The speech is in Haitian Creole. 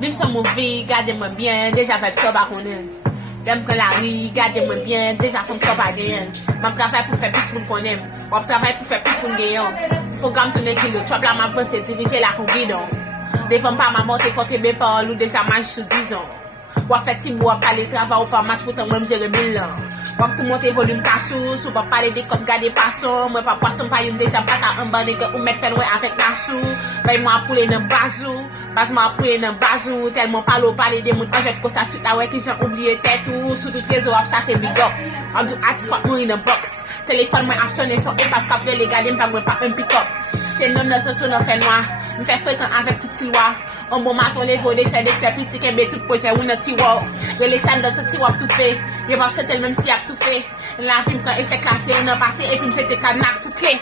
Vim son mouvi, gade mwen bien, deja vep so ba konen. Dem pren la ri, gade mwen bien, deja fom so pa genyen. Mam travay pou fè pis moun konem, wap travay pou fè pis moun genyon. Program toune kilo, chop la ma pense, dirije la kon gidon. Devon pa ma monte foke be pa ou deja manj sou 10 ans. Wap fè ti mou wap pale travay ou pa match pou tan mwen jere 1000 ans. Wap tout monte volume kasou, sou pa pale de kop gade pason. Mwen pa poisson pa yon deja pata an bande ke ou met fèl wè avèk nasou. Vey mwen apoule nan bazou, baz mwen apoule nan bazou. Telman palo pale de moun anjet ko sa suite la wè ki jan oubliye tèt ou. Sou tout rezo wap sa se big up. Wap dou atis wap moun in a box. Telefon mwen ap sone son epaf kapre le gade mpa mwen pap mwen pick up. Se non nan soto nan fè noa, mwen fè frekant avèk tout si lwa. On bon maton le vo dek se piti kembe tout proje ou nan ti wop. Rele chan dan se ti wop tout fe. Ye wap setel menm si ap tout fe. La film kan echec klase ou nan pase epi mse te kanak tout kle.